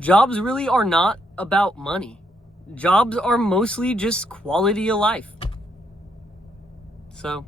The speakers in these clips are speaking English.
Jobs really are not about money. Jobs are mostly just quality of life. So,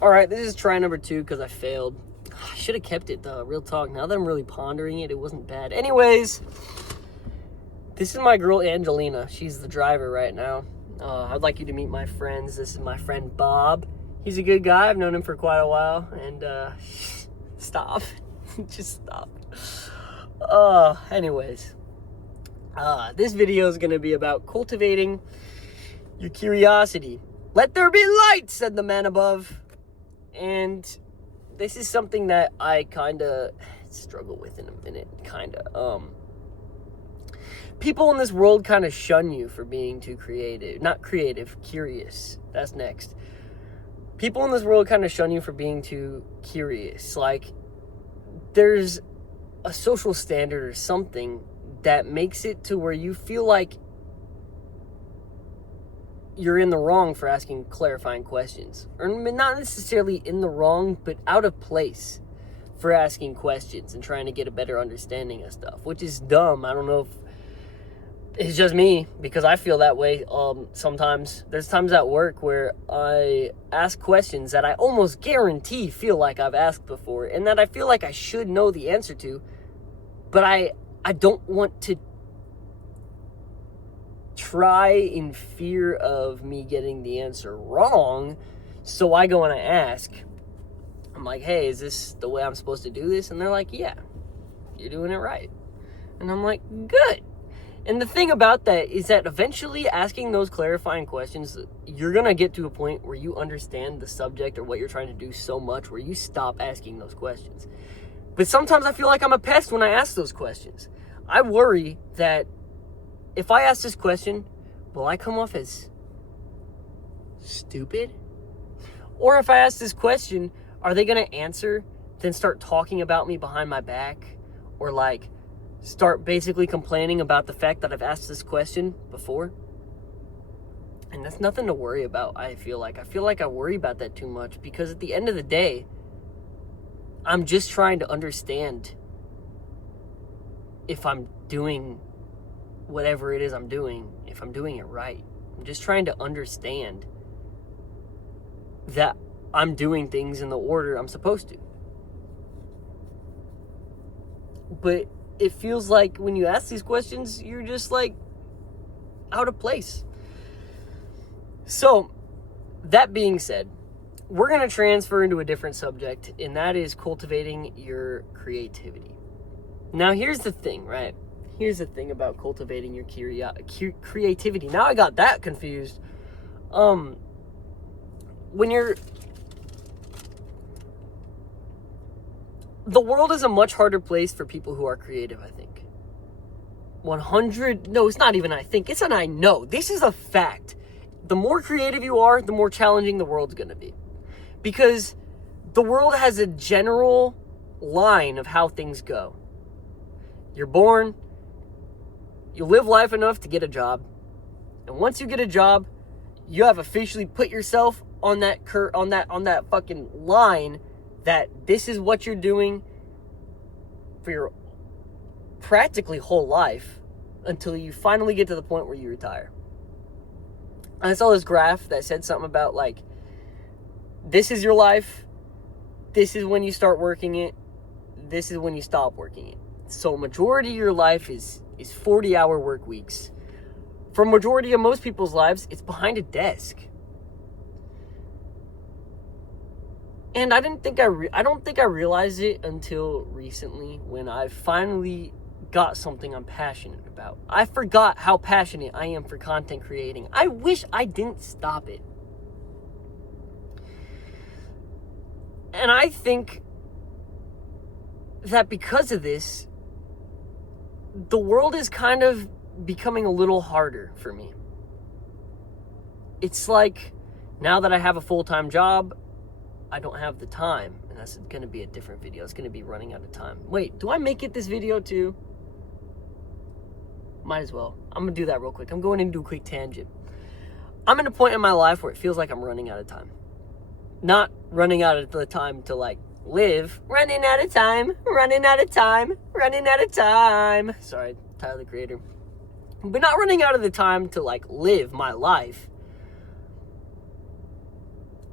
all right, this is try number 2 because I failed. I should have kept it though, real talk. Now that I'm really pondering it, it wasn't bad. Anyways, this is my girl Angelina. She's the driver right now. I'd like you to meet my friends. This is my friend Bob. He's a good guy. I've known him for quite a while. And stop. Just stop. Anyways, this video is going to be about cultivating your curiosity. Let there be light, said the man above. And this is something that I kind of struggle with in a minute, people in this world kind of shun you for being too creative. Not creative, curious. That's next. People in this world kind of shun you for being too curious. Like, there's a social standard or something that makes it to where you feel like you're in the wrong for asking clarifying questions. Or not necessarily in the wrong, but out of place for asking questions and trying to get a better understanding of stuff, which is dumb. I don't know if it's just me, because I feel that way sometimes. There's times at work where I ask questions that I almost guarantee feel like I've asked before and that I feel like I should know the answer to, but I don't want to try in fear of me getting the answer wrong, so I go and I ask. I'm like, hey, is this the way I'm supposed to do this? And they're like, yeah, you're doing it right. And I'm like, good. And the thing about that is that eventually asking those clarifying questions, you're going to get to a point where you understand the subject or what you're trying to do so much where you stop asking those questions. But sometimes I feel like I'm a pest when I ask those questions. I worry that if I ask this question, will I come off as stupid? Or if I ask this question, are they going to answer, then start talking about me behind my back? Or like, start basically complaining about the fact that I've asked this question before? And that's nothing to worry about, I feel like. I worry about that too much because at the end of the day, I'm just trying to understand if I'm doing whatever it is I'm doing, if I'm doing it right. I'm just trying to understand that I'm doing things in the order I'm supposed to. But it feels like when you ask these questions, you're just like out of place. So, that being said, we're going to transfer into a different subject, and that is cultivating your creativity. Now, here's the thing, right? Here's the thing about cultivating your creativity. Now I got that confused. The world is a much harder place for people who are creative, I think. No, it's not even I think, it's an I know. This is a fact. The more creative you are, the more challenging the world's going to be. Because the world has a general line of how things go. You're born, you live life enough to get a job, and once you get a job, you have officially put yourself on that fucking line that this is what you're doing for your practically whole life until you finally get to the point where you retire. And I saw this graph that said something about like, this is your life, this is when you start working it, this is when you stop working it. So majority of your life is 40-hour work weeks. For majority of most people's lives, it's behind a desk. And I don't think I realized it until recently when I finally got something I'm passionate about. I forgot how passionate I am for content creating. I wish I didn't stop it. And I think that because of this, the world is kind of becoming a little harder for me. It's like, now that I have a full-time job, I don't have the time. And that's going to be a different video. It's going to be running out of time. Wait, do I make it this video too? Might as well. I'm going to do that real quick. I'm going into a quick tangent. I'm at a point in my life where it feels like I'm running out of time. Not running out of the time to like live. Running out of time, running out of time, running out of time. Sorry, Tyler, the Creator. But not running out of the time to, like, live my life.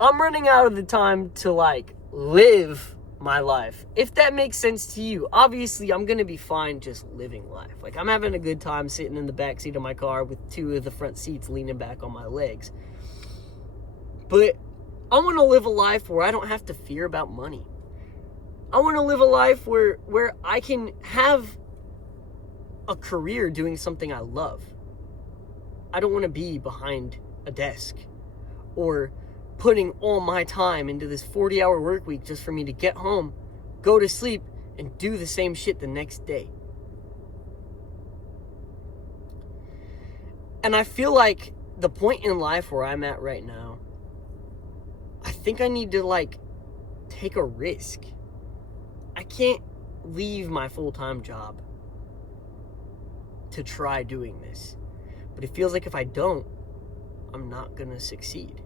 I'm running out of the time to, like, live my life. If that makes sense to you. Obviously, I'm going to be fine just living life. Like, I'm having a good time sitting in the back seat of my car with 2 of the front seats leaning back on my legs. But I want to live a life where I don't have to fear about money. I want to live a life where I can have a career doing something I love. I don't want to be behind a desk or putting all my time into this 40-hour work week just for me to get home, go to sleep, and do the same shit the next day. And I feel like the point in life where I'm at right now, I think I need to, like, take a risk. I can't leave my full-time job to try doing this. But it feels like if I don't, I'm not gonna succeed.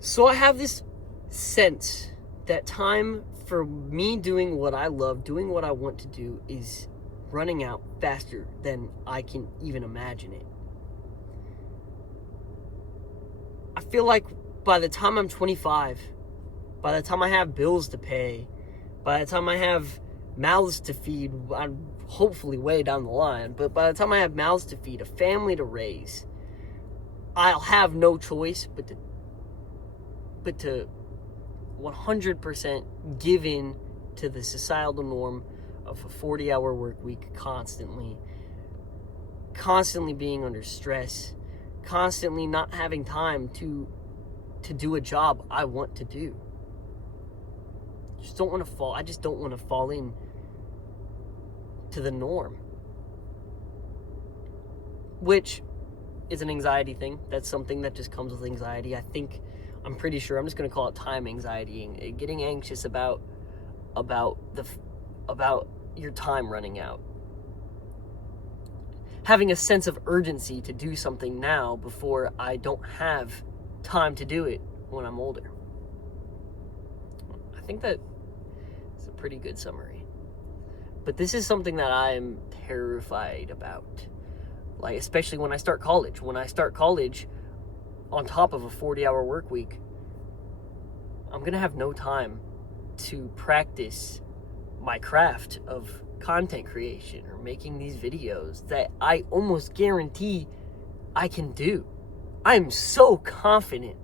So I have this sense that time for me doing what I love, doing what I want to do, is running out faster than I can even imagine it. I feel like by the time I'm 25, by the time I have bills to pay, by the time I have mouths to feed, I'm hopefully way down the line, but by the time I have mouths to feed, a family to raise, I'll have no choice but to 100% give in to the societal norm of a 40-hour work week, constantly being under stress, constantly not having time to do a job I want to do. I just don't want to fall in to the norm, which is an anxiety thing. That's something that just comes with anxiety. I'm pretty sure I'm just going to call it time anxiety, and getting anxious about your time running out. Having a sense of urgency to do something now before I don't have time to do it when I'm older. I think that is a pretty good summary. But this is something that I'm terrified about. Like, especially when I start college. When I start college, on top of a 40-hour work week, I'm going to have no time to practice my craft of content creation or making these videos that I almost guarantee I can do. I'm so confident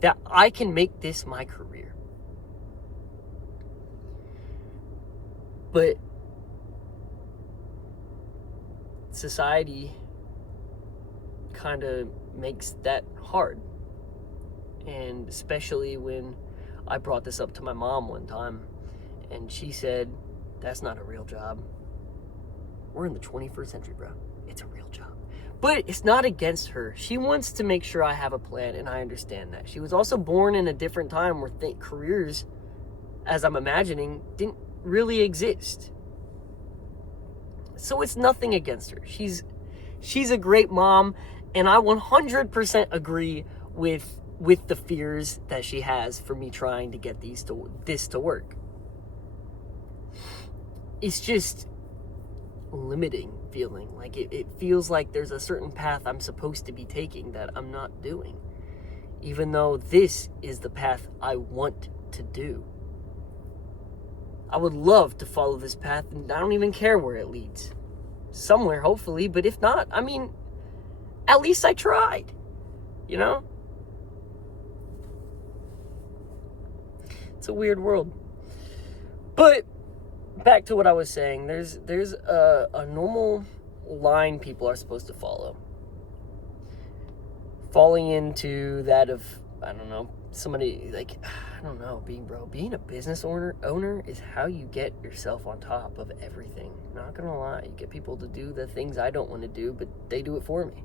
that I can make this my career. But society kind of makes that hard. And especially when I brought this up to my mom one time, and she said, "That's not a real job. We're in the 21st century, bro. It's a real job." But it's not against her. She wants to make sure I have a plan, and I understand that. She was also born in a different time where careers, as I'm imagining, didn't really exist. So it's nothing against her. She's a great mom, and I 100% agree with the fears that she has for me trying to get this to work. It's just limiting feeling. Like it feels like there's a certain path I'm supposed to be taking that I'm not doing, even though this is the path I want to do. I would love to follow this path, and I don't even care where it leads. Somewhere, hopefully, but if not, I mean, at least I tried, you know? It's a weird world. But back to what I was saying, there's a normal line people are supposed to follow. Falling into that of, I don't know, somebody like, I don't know, being a business owner is how you get yourself on top of everything. Not gonna lie, you get people to do the things I don't want to do, but they do it for me.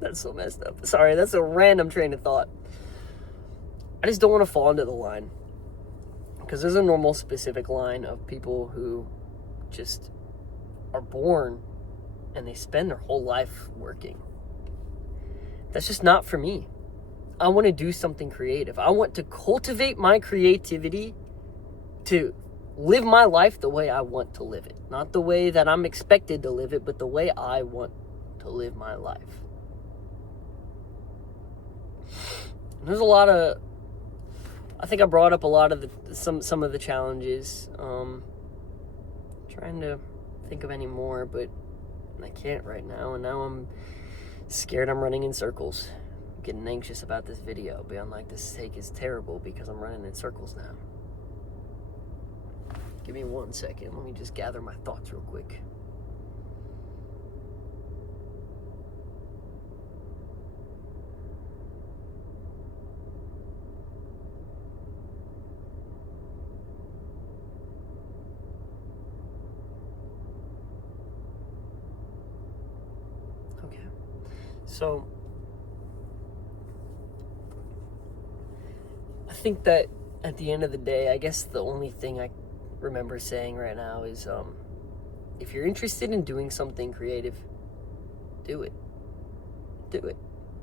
That's so messed up. Sorry, that's a random train of thought. I just don't want to fall into the line, because there's a normal specific line of people who just are born and they spend their whole life working. That's just not for me. I want to do something creative. I want to cultivate my creativity to live my life the way I want to live it. Not the way that I'm expected to live it, but the way I want to live my life. And there's a lot of, I think I brought up a lot of some of the challenges. Trying to think of any more, but I can't right now. And now I'm scared I'm running in circles. I'm getting anxious about this video, being like, this take is terrible because I'm running in circles now. Give me 1 second. Let me just gather my thoughts real quick. Okay. So, I think that at the end of the day, I guess the only thing I remember saying right now is, if you're interested in doing something creative, do it. Do it.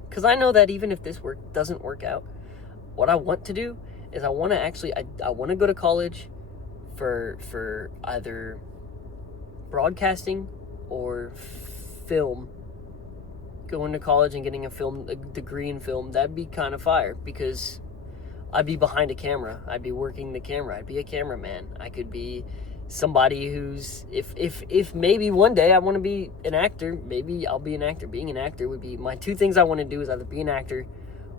Because I know that even if this doesn't work out, what I want to do is I want to actually, I want to go to college for either broadcasting or film. Going to college and getting a degree in film, that'd be kind of fire, because I'd be behind a camera. I'd be working the camera. I'd be a cameraman. I could be somebody who's, if maybe one day I want to be an actor, maybe I'll be an actor. Being an actor would be my two things I want to do, is either be an actor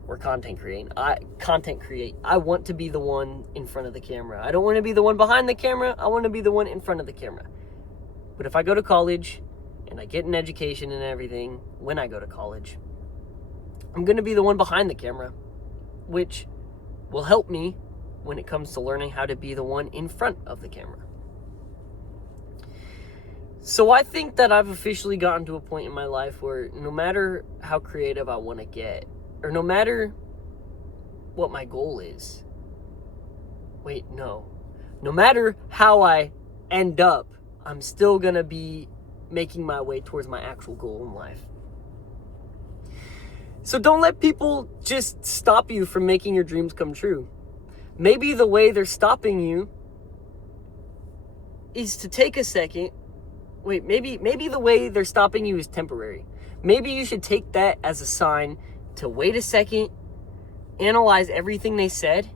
or content create. I want to be the one in front of the camera. I don't want to be the one behind the camera. I want to be the one in front of the camera. But if I go to college and I get an education and everything, when I go to college, I'm going to be the one behind the camera, which will help me when it comes to learning how to be the one in front of the camera. So I think that I've officially gotten to a point in my life where no matter how creative I want to get, or no matter what my goal is, no matter how I end up, I'm still going to be making my way towards my actual goal in life. So don't let people just stop you from making your dreams come true. Maybe the way they're stopping you is to take a second. Maybe the way they're stopping you is temporary. Maybe you should take that as a sign to wait a second, analyze everything they said,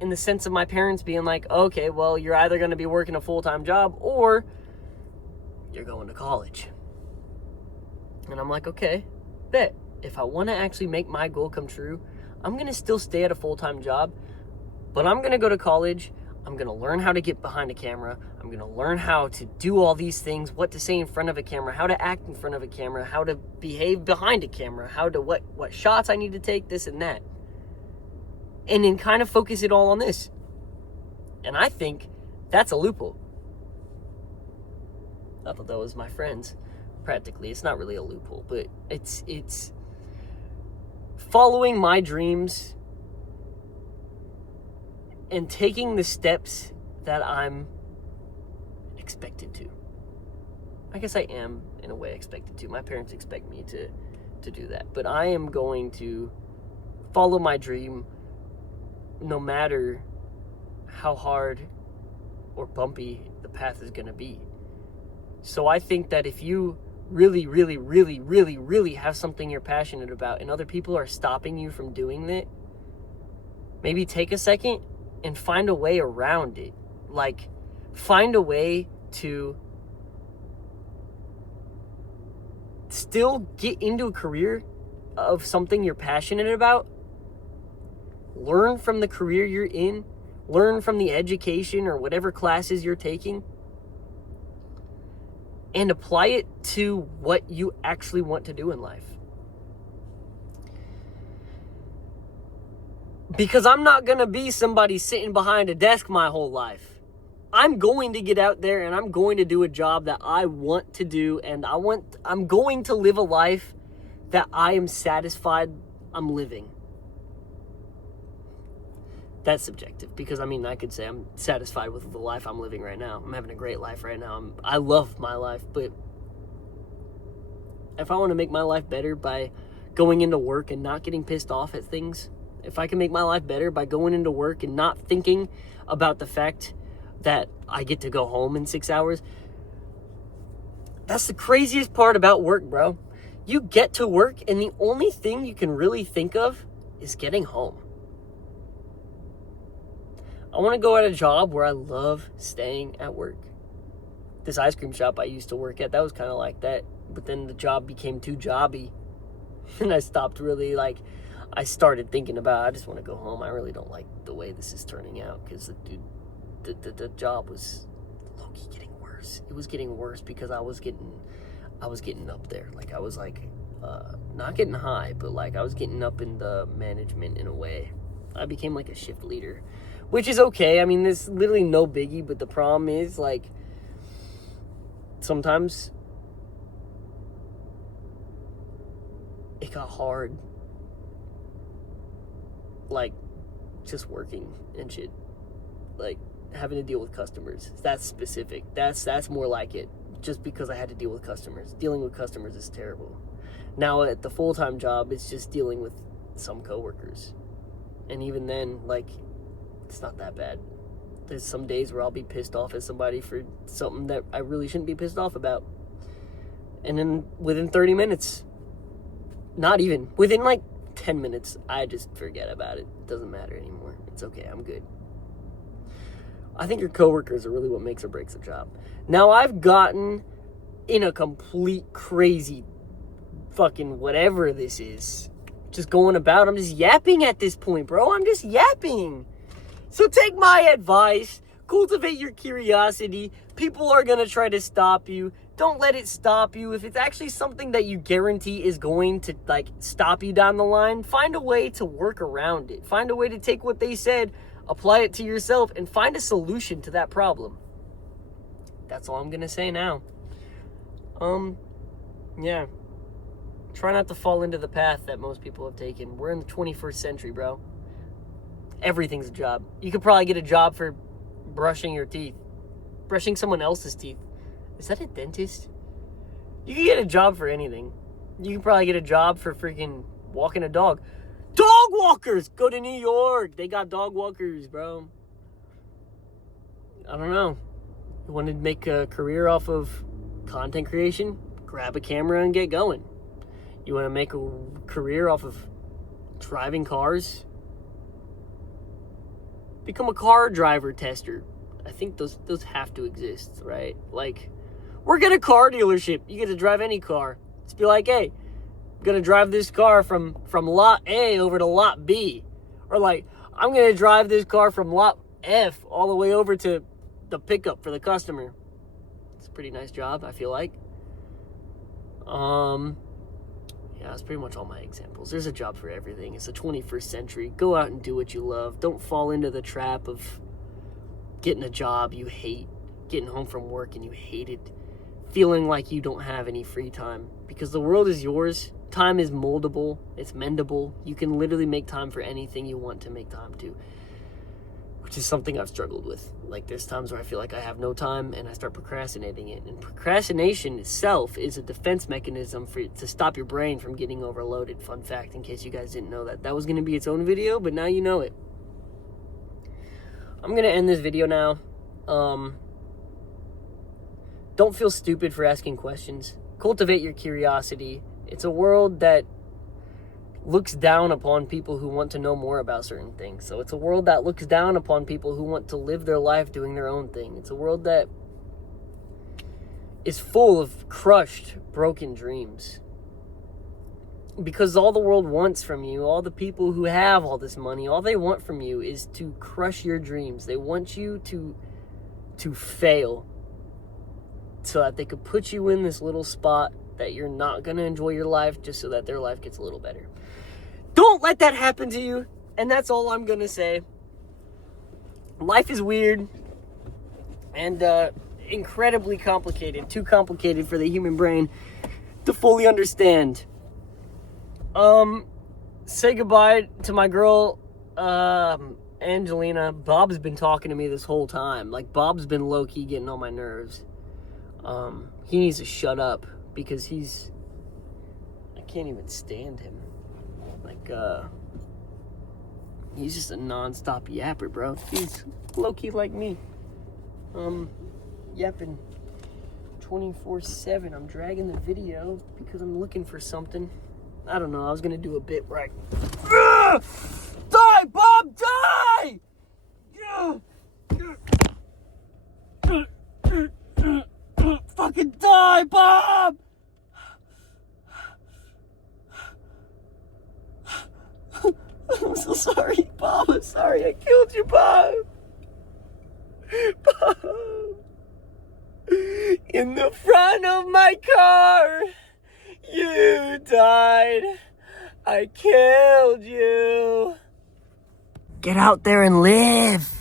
in the sense of my parents being like, okay, well, you're either going to be working a full-time job or you're going to college. And I'm like, okay, bet. If I want to actually make my goal come true, I'm going to still stay at a full-time job, but I'm going to go to college. I'm going to learn how to get behind a camera. I'm going to learn how to do all these things, what to say in front of a camera, how to act in front of a camera, how to behave behind a camera, how to, what shots I need to take, this and that. And then kind of focus it all on this. And I think that's a loophole. I thought that was my friends. Practically, it's not really a loophole, but it's following my dreams and taking the steps that I'm expected to. I guess I am, in a way, expected to. My parents expect me to do that. But I am going to follow my dream no matter how hard or bumpy the path is going to be. So I think that if you really, really, really, really, really have something you're passionate about and other people are stopping you from doing it, maybe take a second and find a way around it. Like, find a way to still get into a career of something you're passionate about. Learn from the career you're in. Learn from the education or whatever classes you're taking. And apply it to what you actually want to do in life. Because I'm not going to be somebody sitting behind a desk my whole life. I'm going to get out there and I'm going to do a job that I want to do, and I'm going to live a life that I am satisfied I'm living. That's subjective, because I could say I'm satisfied with the life I'm living right now. I'm having a great life right now. I love my life, but if I want to make my life better by going into work and not getting pissed off at things, if I can make my life better by going into work and not thinking about the fact that I get to go home in 6 hours, that's the craziest part about work, bro. You get to work and the only thing you can really think of is getting home. I want to go at a job where I love staying at work. This ice cream shop I used to work at, that was kind of like that. But then the job became too jobby. And I stopped really, I started thinking about, I just want to go home. I really don't like the way this is turning out. Because the job was low-key getting worse. It was getting worse because I was getting up there. I was not getting high, but I was getting up in the management in a way. I became a shift leader, which is okay. I mean, there's literally no biggie, but the problem is sometimes it got hard, just working and shit, having to deal with customers. That's specific. That's more like it. Just because I had to deal with customers. Dealing with customers is terrible. Now at the full-time job, it's just dealing with some coworkers. And even then, it's not that bad. There's some days where I'll be pissed off at somebody for something that I really shouldn't be pissed off about. And then within 30 minutes, not even, within 10 minutes, I just forget about it. It doesn't matter anymore. It's okay, I'm good. I think your coworkers are really what makes or breaks a job. Now, I've gotten in a complete crazy fucking whatever this is. Just going about. I'm just yapping at this point, bro. I'm just yapping. So take my advice. Cultivate your curiosity. People are going to try to stop you. Don't let it stop you. If it's actually something that you guarantee is going to stop you down the line, find a way to work around it. Find a way to take what they said, apply it to yourself, and find a solution to that problem. That's all I'm going to say now. Yeah. Try not to fall into the path that most people have taken. We're in the 21st century, bro. Everything's a job. You could probably get a job for brushing your teeth. Brushing someone else's teeth. Is that a dentist? You can get a job for anything. You can probably get a job for freaking walking a dog. Dog walkers! Go to New York. They got dog walkers, bro. I don't know. You want to make a career off of content creation? Grab a camera and get going. You want to make a career off of driving cars? Become a car driver tester. I think those have to exist, right? Work at a car dealership. You get to drive any car. Just be like, hey, I'm going to drive this car from lot A over to lot B. Or I'm going to drive this car from lot F all the way over to the pickup for the customer. It's a pretty nice job, I feel like. Yeah, that's pretty much all my examples. There's a job for everything. It's the 21st century. Go out and do what you love. Don't fall into the trap of getting a job you hate, getting home from work and you hate it, feeling like you don't have any free time. Because the world is yours. Time is moldable. It's mendable. You can literally make time for anything you want to make time to, which is something I've struggled with. There's times where I feel like I have no time and I start procrastinating it. And procrastination itself is a defense mechanism to stop your brain from getting overloaded. Fun fact, in case you guys didn't know that. That was going to be its own video, but now you know it. I'm going to end this video now. Don't feel stupid for asking questions. Cultivate your curiosity. It's a world that looks down upon people who want to know more about certain things. So it's a world that looks down upon people who want to live their life doing their own thing. It's a world that is full of crushed, broken dreams. Because all the world wants from you, all the people who have all this money, all they want from you is to crush your dreams. They want you to fail so that they could put you in this little spot that you're not going to enjoy your life just so that their life gets a little better. Don't let that happen to you. And that's all I'm going to say. Life is weird and incredibly complicated. Too complicated for the human brain to fully understand. Say goodbye to my girl, Angelina. Bob's been talking to me this whole time. Bob's been low-key getting on my nerves. He needs to shut up because I can't even stand him. he's just a non-stop yapper, bro. He's low-key like me. Yapping 24/7. I'm dragging the video because I'm looking for something. I don't know. I was gonna do a bit where I die, Bob, die! Fucking die, Bob! I'm so sorry, Bob. I'm sorry I killed you, Bob. Bob. In the front of my car, you died. I killed you. Get out there and live.